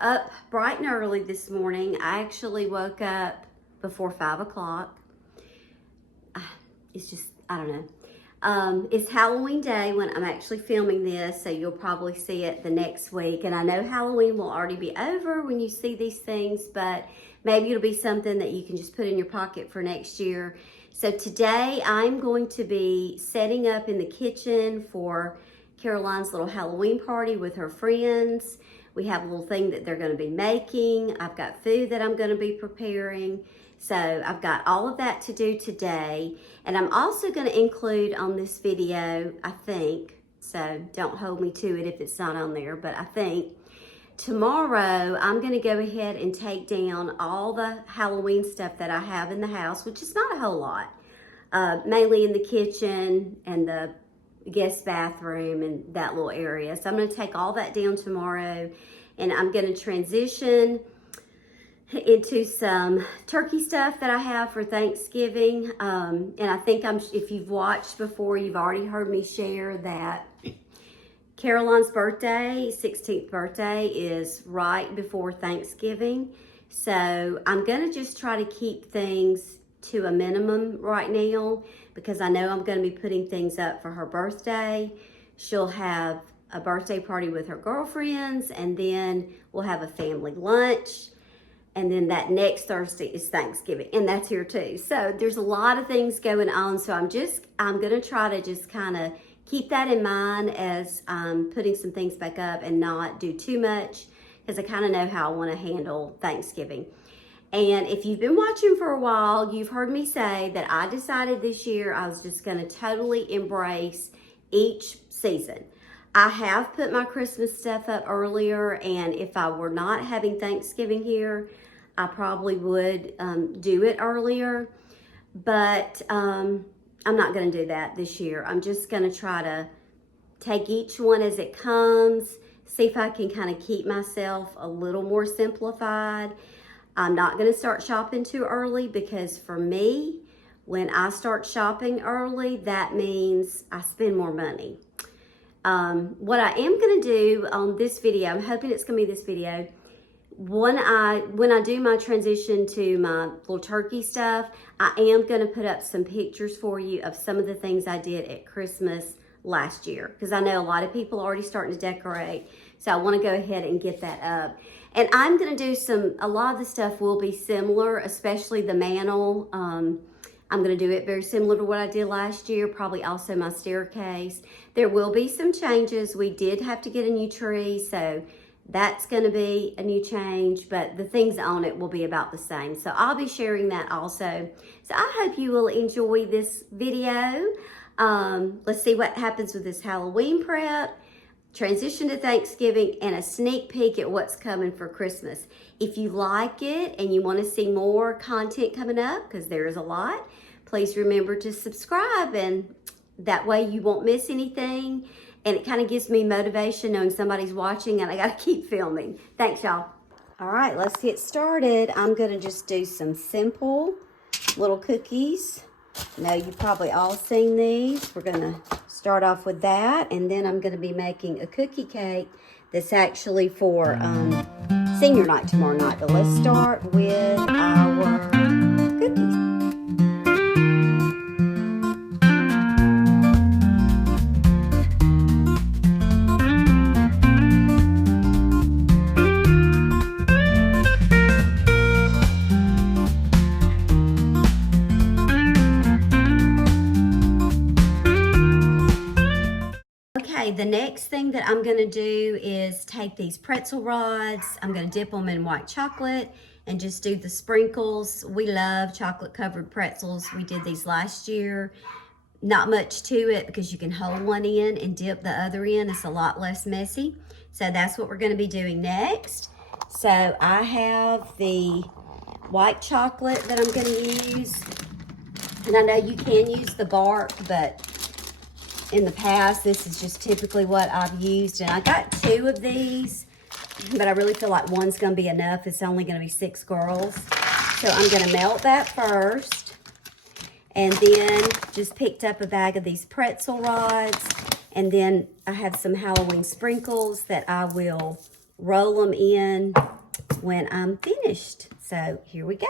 up bright and early this morning. I actually woke up before 5 o'clock. It's just, I don't know. It's Halloween day when I'm actually filming this, so you'll probably see it the next week. And I know Halloween will already be over when you see these things, but maybe it'll be something that you can just put in your pocket for next year. So today I'm going to be setting up in the kitchen for Caroline's little Halloween party with her friends. We have a little thing that they're going to be making. I've got food that I'm going to be preparing. So I've got all of that to do today. And I'm also going to include on this video, I think, so don't hold me to it if it's not on there, but I think tomorrow I'm going to go ahead and take down all the Halloween stuff that I have in the house, which is not a whole lot, mainly in the kitchen and the guest bathroom and that little area. So I'm going to take all that down tomorrow, and I'm going to transition into some turkey stuff that I have for Thanksgiving. And I think if you've watched before, you've already heard me share that Caroline's birthday, 16th birthday, is right before Thanksgiving. So I'm going to just try to keep things to a minimum right now, because I know I'm going to be putting things up for her birthday. She'll have a birthday party with her girlfriends, and then we'll have a family lunch. And then that next Thursday is Thanksgiving, and that's here too. So there's a lot of things going on. So I'm going to try to just kind of keep that in mind as I'm putting some things back up and not do too much, because I kind of know how I want to handle Thanksgiving. And if you've been watching for a while, you've heard me say that I decided this year I was just going to totally embrace each season. I have put my Christmas stuff up earlier, and if I were not having Thanksgiving here, I probably would do it earlier, but I'm not going to do that this year. I'm just going to try to take each one as it comes, see if I can kind of keep myself a little more simplified. I'm not going to start shopping too early, because for me, when I start shopping early, that means I spend more money. What I am going to do on this video, I'm hoping it's going to be this video, when I do my transition to my little turkey stuff, I am going to put up some pictures for you of some of the things I did at Christmas last year, because I know a lot of people are already starting to decorate. So I want to go ahead and get that up. And I'm going to do a lot of the stuff will be similar, especially the mantle. I'm going to do it very similar to what I did last year, probably also my staircase. There will be some changes. We did have to get a new tree, so that's going to be a new change, but the things on it will be about the same. So I'll be sharing that also. So I hope you will enjoy this video. Let's see what happens with this Halloween prep, transition to Thanksgiving, and a sneak peek at what's coming for Christmas. If you like it and you want to see more content coming up, because there is a lot, please remember to subscribe, and that way you won't miss anything. And it kind of gives me motivation knowing somebody's watching, and I got to keep filming. Thanks, y'all. All right, let's get started. I'm going to just do some simple little cookies. I know you've probably all seen these. We're going to start off with that, and then I'm going to be making a cookie cake that's actually for senior night tomorrow night. But let's start with our cookies. Okay, the next thing that I'm going to do is take these pretzel rods. I'm going to dip them in white chocolate and just do the sprinkles. We love chocolate covered pretzels. We did these last year. Not much to it, because you can hold one in and dip the other in. It's a lot less messy. So that's what we're going to be doing next. So I have the white chocolate that I'm going to use. And I know you can use the bark, but in the past, this is just typically what I've used. And I got 2 of these, but I really feel like one's going to be enough. It's only going to be 6 girls. So I'm going to melt that first. And then just picked up a bag of these pretzel rods. And then I have some Halloween sprinkles that I will roll them in when I'm finished. So here we go.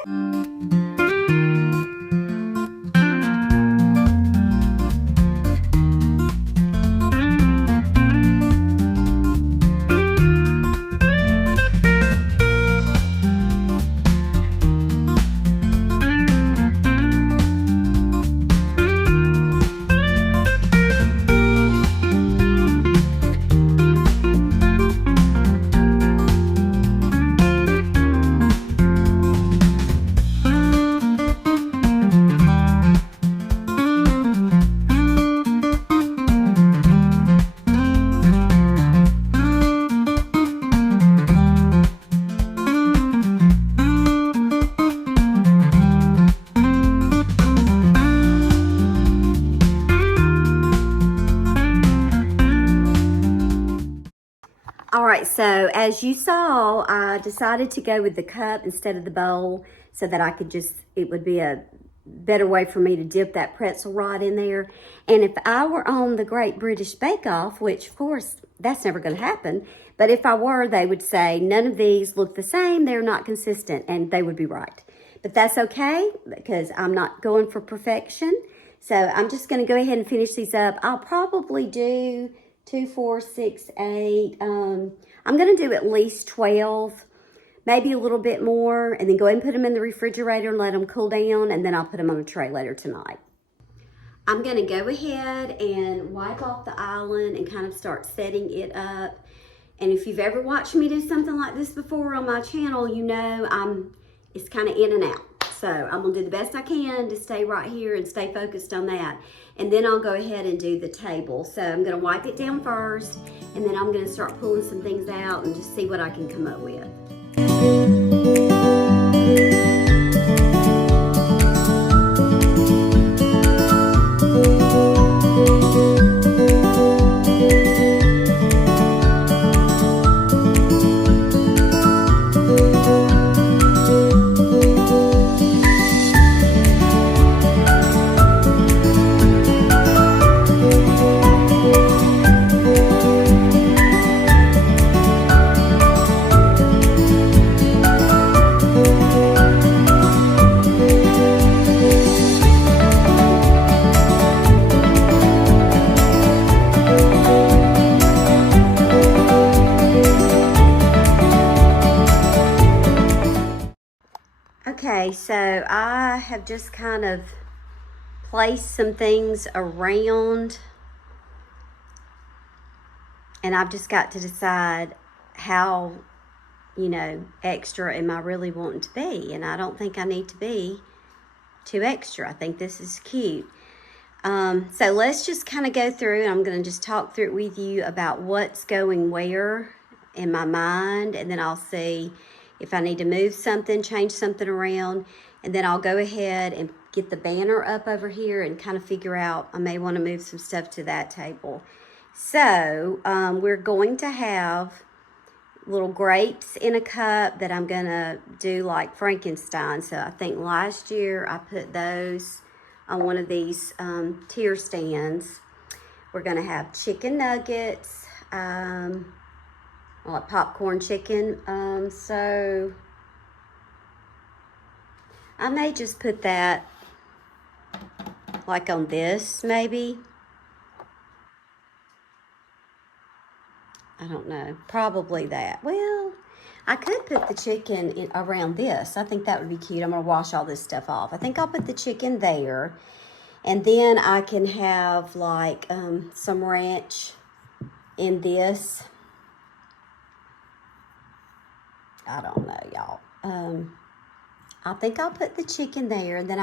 All right, so as you saw, I decided to go with the cup instead of the bowl so that I could it would be a better way for me to dip that pretzel rod in there. And if I were on the Great British Bake Off, which of course that's never going to happen, but if I were, they would say none of these look the same, they're not consistent, and they would be right. But that's okay because I'm not going for perfection. So I'm just going to go ahead and finish these up. I'll probably do 2, 4, 6, 8. I'm going to do at least 12, maybe a little bit more, and then go ahead and put them in the refrigerator and let them cool down, and then I'll put them on a tray later tonight. I'm going to go ahead and wipe off the island and kind of start setting it up. And if you've ever watched me do something like this before on my channel, you know it's kind of in and out. So I'm going to do the best I can to stay right here and stay focused on that. And then I'll go ahead and do the table. So I'm going to wipe it down first, and then I'm going to start pulling some things out and just see what I can come up with. Okay, so I have just kind of placed some things around, and I've just got to decide how, extra am I really wanting to be. And I don't think I need to be too extra. I think this is cute. So let's just kind of go through, and I'm going to just talk through it with you about what's going where in my mind, and then I'll see if I need to move something, change something around, and then I'll go ahead and get the banner up over here and kind of figure out, I may want to move some stuff to that table. So we're going to have little grapes in a cup that I'm going to do like Frankenstein. So I think last year I put those on one of these tier stands. We're going to have chicken nuggets, like popcorn chicken. So I may just put that like on this, maybe. I don't know, probably that. Well, I could put the chicken around this. I think that would be cute. I'm gonna wash all this stuff off. I think I'll put the chicken there, and then I can have like some ranch in this. I don't know, y'all. I think I'll put the chicken there, and then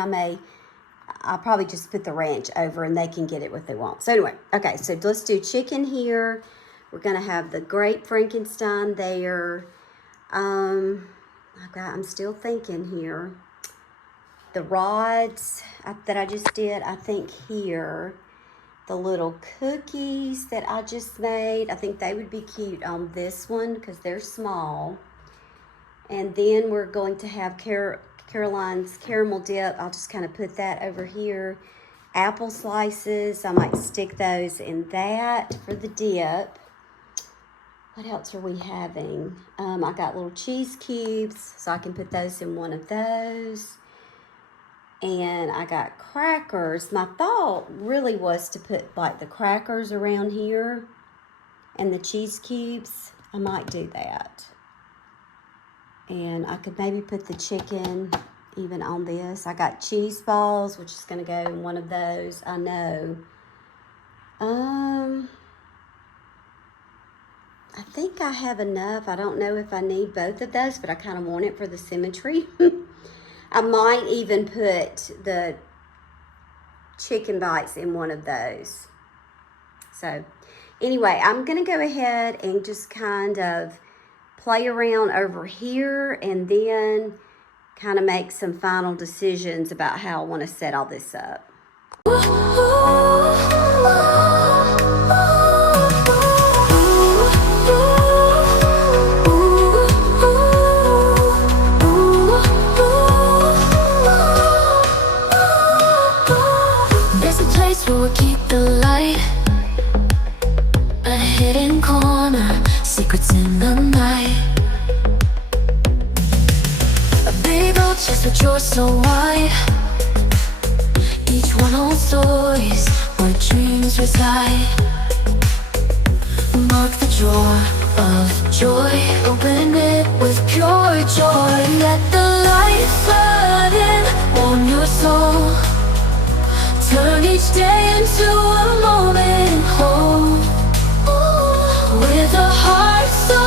I'll probably just put the ranch over, and they can get it what they want. So anyway, okay, so let's do chicken here. We're gonna have the grape Frankenstein there. I'm still thinking here. The rods that I just did, I think here. The little cookies that I just made, I think they would be cute on this one because they're small. And then we're going to have Caroline's caramel dip. I'll just kind of put that over here. Apple slices, I might stick those in that for the dip. what else are we having? I got little cheese cubes, so I can put those in one of those. And I got crackers. My thought really was to put like the crackers around here and the cheese cubes. I might do that. And I could maybe put the chicken even on this. I got cheese balls, which is going to go in one of those, I know. I think I have enough. I don't know if I need both of those, but I kind of want it for the symmetry. I might even put the chicken bites in one of those. So anyway, I'm going to go ahead and just kind of play around over here and then kind of make some final decisions about how I want to set all this up. There's a place where we keep the light, a hidden corner, secrets in the night. A big old chest with drawers so wide, each one holds stories where dreams reside. Mark the drawer of joy, open it with pure joy. Let the light flood in, warm your soul. Turn each day into a moment whole. With a heart so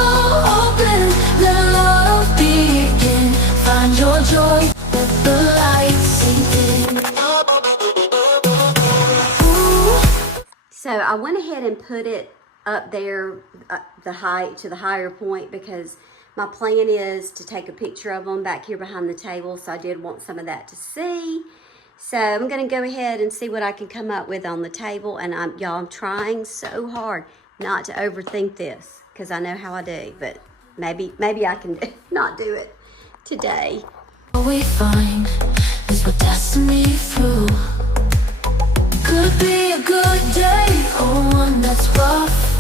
open, let love begin. Find your joy, let the light sink in. So I went ahead and put it up there, the higher point, because my plan is to take a picture of them back here behind the table. So I did want some of that to see. So I'm going to go ahead and see what I can come up with on the table. And I'm trying so hard not to overthink this, because I know how I do. But maybe I can not do it today. All we find is what destiny threw. Could be a good day or one that's rough,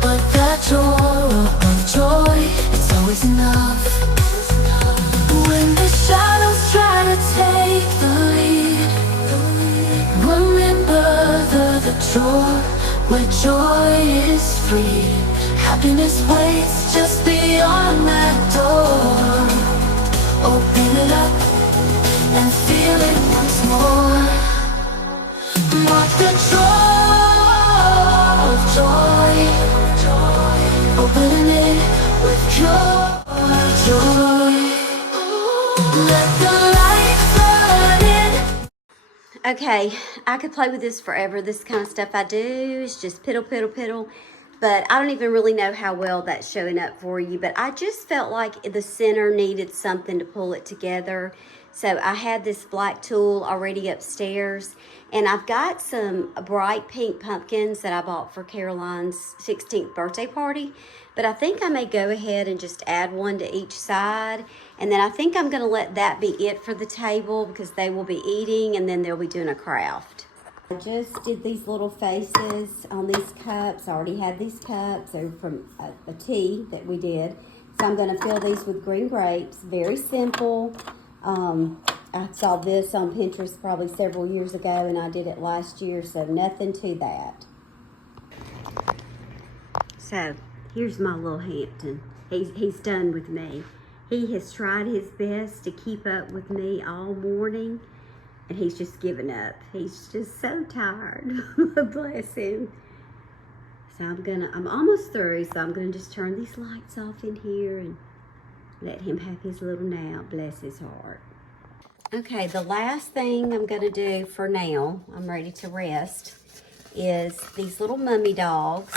but that door of joy, it's always enough. When the shadows try to take the lead, remember the drawer where joy is free. Happiness waits just beyond that door. Open it up and feel it once more. Mark the drawer of joy, open it with pure joy. Let the light flood in. Okay, I could play with this forever. This kind of stuff I do is just piddle, piddle, piddle. But I don't even really know how well that's showing up for you. But I just felt like the center needed something to pull it together. So I had this black tulle already upstairs. And I've got some bright pink pumpkins that I bought for Caroline's 16th birthday party. But I think I may go ahead and just add one to each side. And then I think I'm going to let that be it for the table, because they will be eating and then they'll be doing a craft. I just did these little faces on these cups. I already had these cups. They're from a tea that we did. So I'm going to fill these with green grapes. Very simple. I saw this on Pinterest probably several years ago, and I did it last year, so nothing to that. So here's my little Hampton. He's done with me. He has tried his best to keep up with me all morning, and he's just given up. He's just so tired. Bless him. So I'm almost through, so I'm gonna just turn these lights off in here and let him have his little nap. Bless his heart. Okay, the last thing I'm gonna do for now, I'm ready to rest, is these little mummy dogs.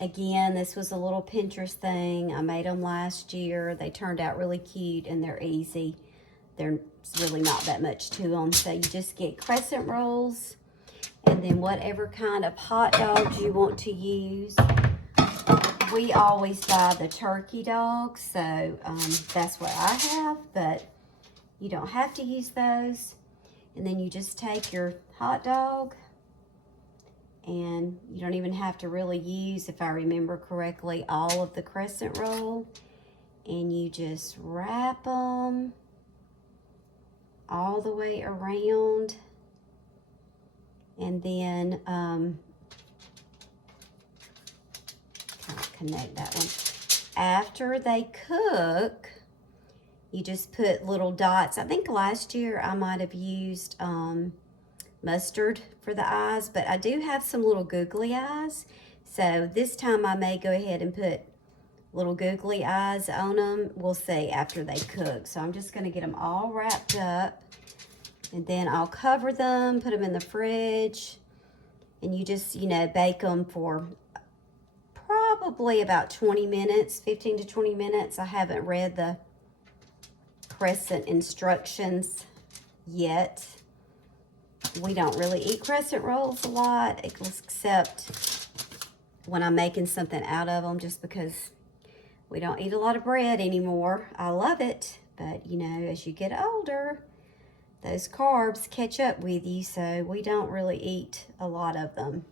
Again, this was a little Pinterest thing. I made them last year. They turned out really cute and they're easy. There's really not that much to them. So you just get crescent rolls and then whatever kind of hot dogs you want to use. We always buy the turkey dogs, so that's what I have, but you don't have to use those. And then you just take your hot dog And you don't even have to really use, if I remember correctly, all of the crescent roll. And you just wrap them all the way around. And then kind of connect that one. After they cook, you just put little dots. I think last year I might have used mustard for the eyes, but I do have some little googly eyes. So this time I may go ahead and put little googly eyes on them. We'll see after they cook. So I'm just gonna get them all wrapped up, and then I'll cover them, put them in the fridge, and you just, you know, bake them for probably about 20 minutes, 15 to 20 minutes. I haven't read the crescent instructions yet. We don't really eat crescent rolls a lot, except when I'm making something out of them, just because we don't eat a lot of bread anymore. I love it, but you know, as you get older, those carbs catch up with you, so we don't really eat a lot of them.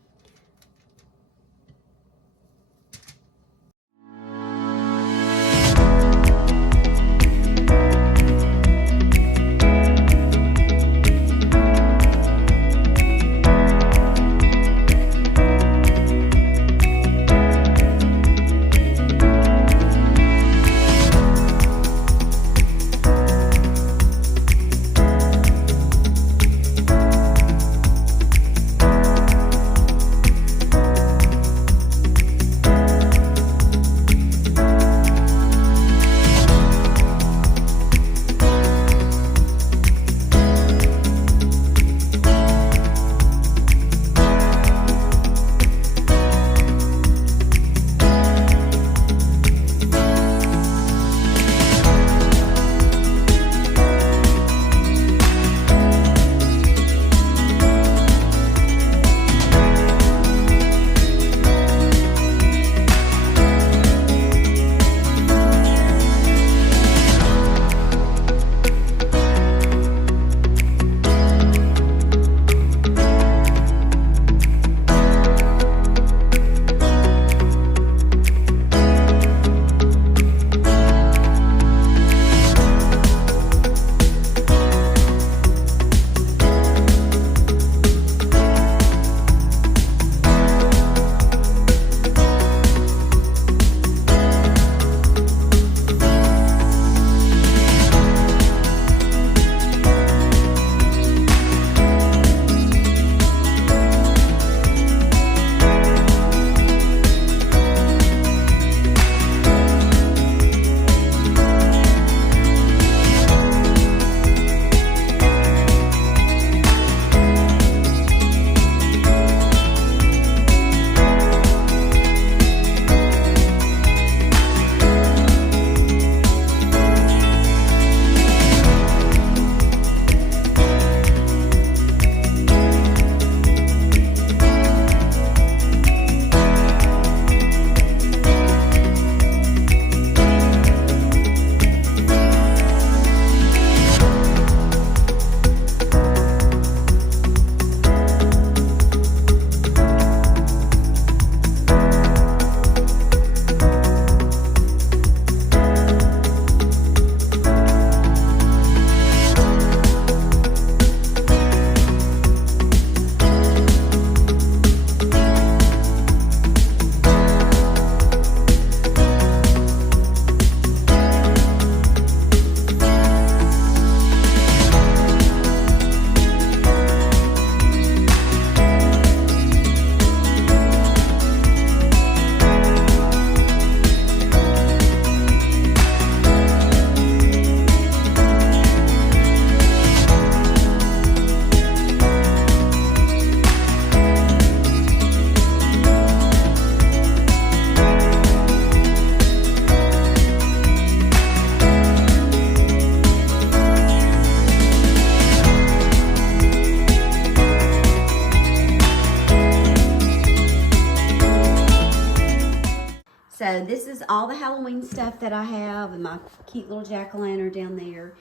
So this is all the Halloween stuff that I have, and my cute little jack-o'-lantern down there.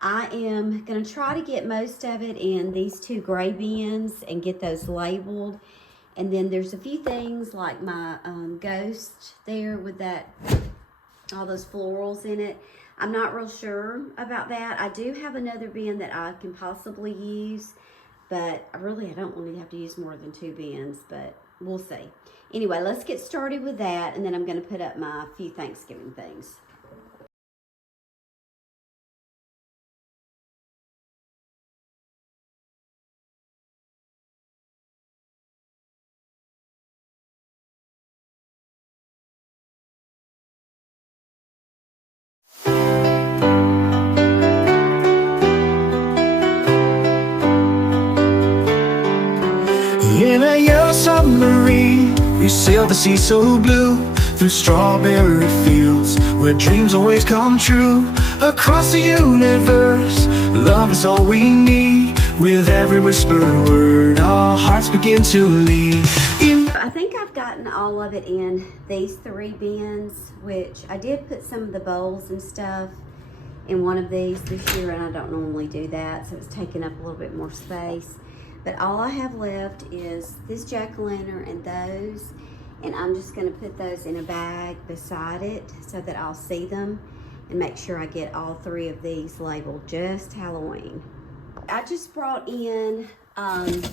I am going to try to get most of it in these two gray bins and get those labeled. And then there's a few things like my ghost there with that, all those florals in it. I'm not real sure about that. I do have another bin that I can possibly use, but I don't want to have to use more than 2 bins, but we'll see. Anyway, let's get started with that, and then I'm going to put up my few Thanksgiving things. In a yellow submarine, we sail the sea so blue, through strawberry fields where dreams always come true. Across the universe, love is all we need. With every whispered word, our hearts begin to lead. I think I've gotten all of it in these 3 bins, which I did put some of the bowls and stuff in one of these this year, and I don't normally do that, so it's taking up a little bit more space. But all I have left is this jack-o'-lantern and those, and I'm just gonna put those in a bag beside it so that I'll see them and make sure I get all 3 of these labeled just Halloween. I just brought in the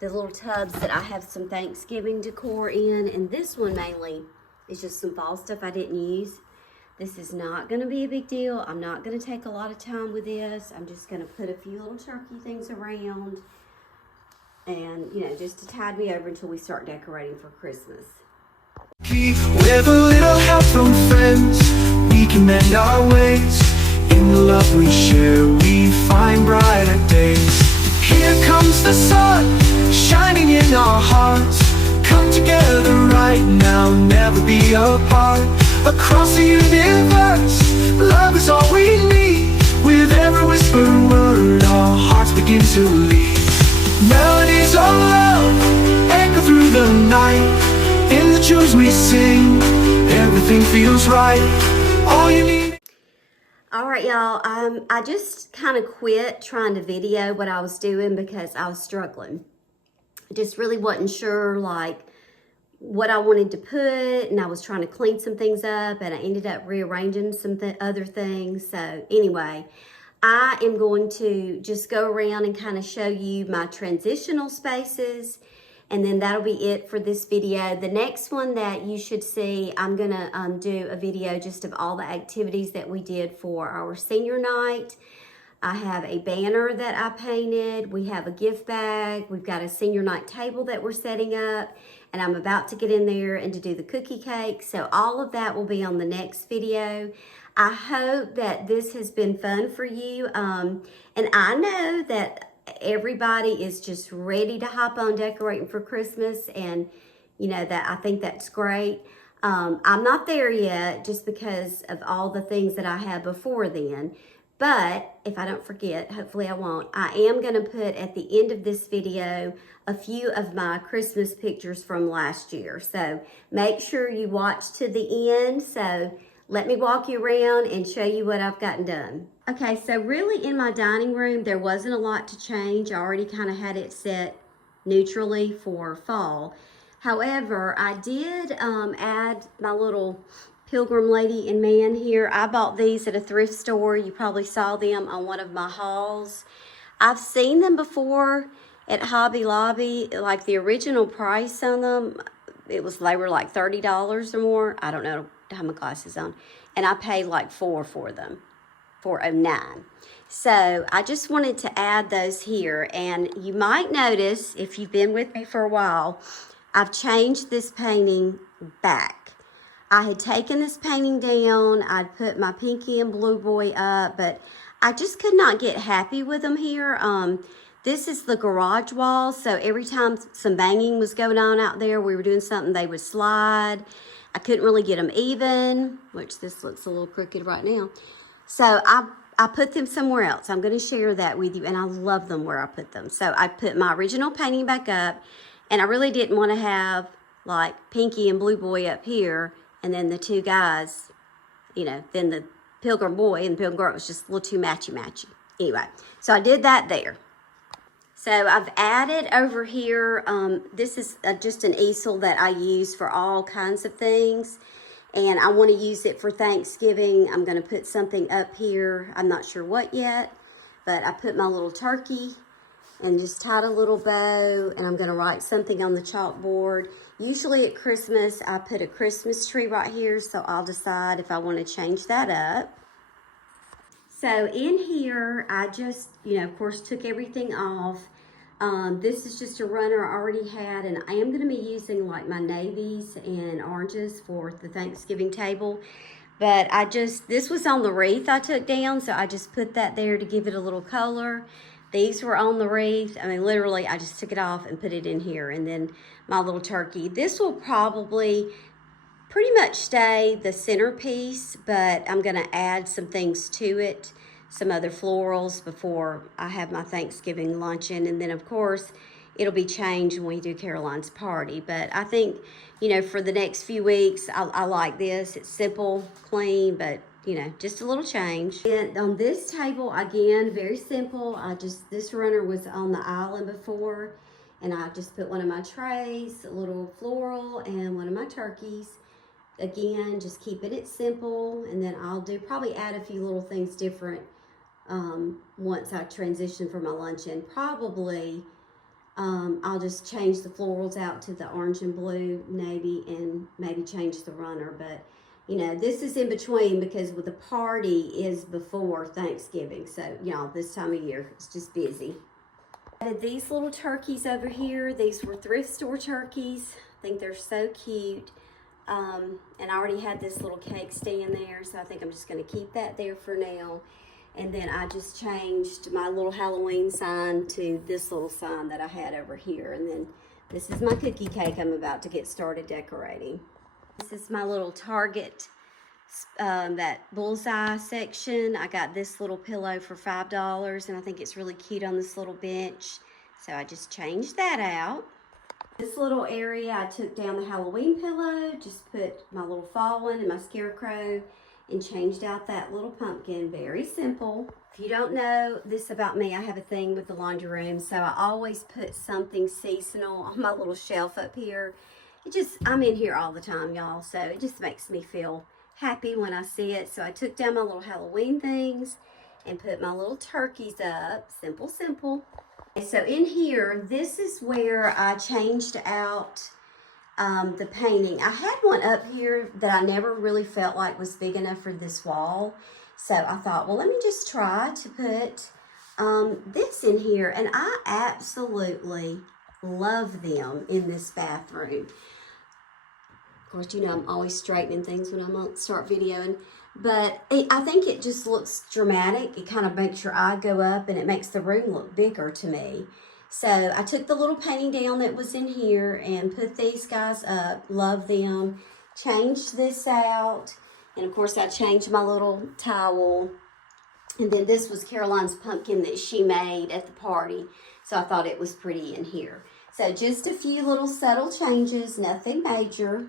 little tubs that I have some Thanksgiving decor in, and this one mainly is just some fall stuff I didn't use. This is not gonna be a big deal. I'm not gonna take a lot of time with this. I'm just gonna put a few little turkey things around, and just to tide me over until we start decorating for Christmas. With a little help from friends, we can mend our ways. In the love we share, we find brighter days. Here comes the sun, shining in our hearts. Come together right now, never be apart. Across the universe, love is all we need. With every whispered word, our hearts begin to lead. Melodies of love echo through the night. In the tunes we sing, everything feels right. All you need. All right, y'all. I just kind of quit trying to video what I was doing because I was struggling. I just really wasn't sure like what I wanted to put, and I was trying to clean some things up, and I ended up rearranging some other things. So anyway, I am going to just go around and kind of show you my transitional spaces, and then that'll be it for this video. The next one that you should see, I'm gonna do a video just of all the activities that we did for our senior night. I have a banner that I painted. We have a gift bag. We've got a senior night table that we're setting up, and I'm about to get in there and to do the cookie cake. So all of that will be on the next video. I hope that this has been fun for you. And I know that everybody is just ready to hop on decorating for Christmas, and that I think that's great. I'm not there yet just because of all the things that I have before then. But if I don't forget, hopefully I won't, I am going to put at the end of this video a few of my Christmas pictures from last year. So make sure you watch to the end. So let me walk you around and show you what I've gotten done. Okay, so really in my dining room, there wasn't a lot to change. I already kind of had it set neutrally for fall. However, I did add my little Pilgrim Lady and Man here. I bought these at a thrift store. You probably saw them on one of my hauls. I've seen them before at Hobby Lobby. Like the original price on them, they were like $30 or more. I don't know, I have my glasses on. And I paid like $4 for them, $4.09. So I just wanted to add those here. And you might notice, if you've been with me for a while, I've changed this painting back. I had taken this painting down. I'd put my Pinky and Blue Boy up, but I just could not get happy with them here. This is the garage wall, so every time some banging was going on out there, we were doing something, they would slide. I couldn't really get them even, which this looks a little crooked right now. So I put them somewhere else. I'm going to share that with you, and I love them where I put them. So I put my original painting back up, and I really didn't want to have like Pinky and Blue Boy up here, and then the two guys, then the Pilgrim Boy and the Pilgrim Girl was just a little too matchy-matchy. Anyway, so I did that there. So I've added over here, this is just an easel that I use for all kinds of things. And I want to use it for Thanksgiving. I'm going to put something up here. I'm not sure what yet, but I put my little turkey and just tied a little bow, and I'm going to write something on the chalkboard. Usually at Christmas, I put a Christmas tree right here, so I'll decide if I want to change that up. So in here, I just, of course, took everything off. This is just a runner I already had, and I am going to be using like my navies and oranges for the Thanksgiving table. But this was on the wreath I took down, so I just put that there to give it a little color. These were on the wreath. I mean, literally, I just took it off and put it in here. And then my little turkey. This will probably pretty much stay the centerpiece, but I'm going to add some things to it, some other florals before I have my Thanksgiving luncheon. And then, of course, it'll be changed when we do Caroline's party. But I think, for the next few weeks, I like this. It's simple, clean, but, just a little change. And on this table, again, very simple. This runner was on the island before, and I just put one of my trays, a little floral, and one of my turkeys. Again, just keeping it simple, and then I'll probably add a few little things different once I transition for my luncheon. Probably I'll just change the florals out to the orange and blue navy and maybe change the runner. But, this is in between because the party is before Thanksgiving. So, this time of year, it's just busy. Added these little turkeys over here. These were thrift store turkeys. I think they're so cute. And I already had this little cake stand there, so I think I'm just going to keep that there for now. And then I just changed my little Halloween sign to this little sign that I had over here. And then this is my cookie cake I'm about to get started decorating. This is my little Target, that bullseye section. I got this little pillow for $5, and I think it's really cute on this little bench. So I just changed that out. This little area, I took down the Halloween pillow, just put my little fall one and my scarecrow, and changed out that little pumpkin. Very simple. If you don't know this about me, I have a thing with the laundry room, so I always put something seasonal on my little shelf up here. I'm in here all the time, y'all, so it just makes me feel happy when I see it. So I took down my little Halloween things and put my little turkeys up. Simple, simple. So in here, this is where I changed out the painting. I had one up here that I never really felt like was big enough for this wall. So I thought, well, let me just try to put this in here. And I absolutely love them in this bathroom. Of course, I'm always straightening things when I'm going to start videoing. But I think it just looks dramatic. It kind of makes your eye go up, and it makes the room look bigger to me. So I took the little painting down that was in here and put these guys up. Love them. Changed this out. And, of course, I changed my little towel. And then this was Caroline's pumpkin that she made at the party. So I thought it was pretty in here. So just a few little subtle changes, nothing major.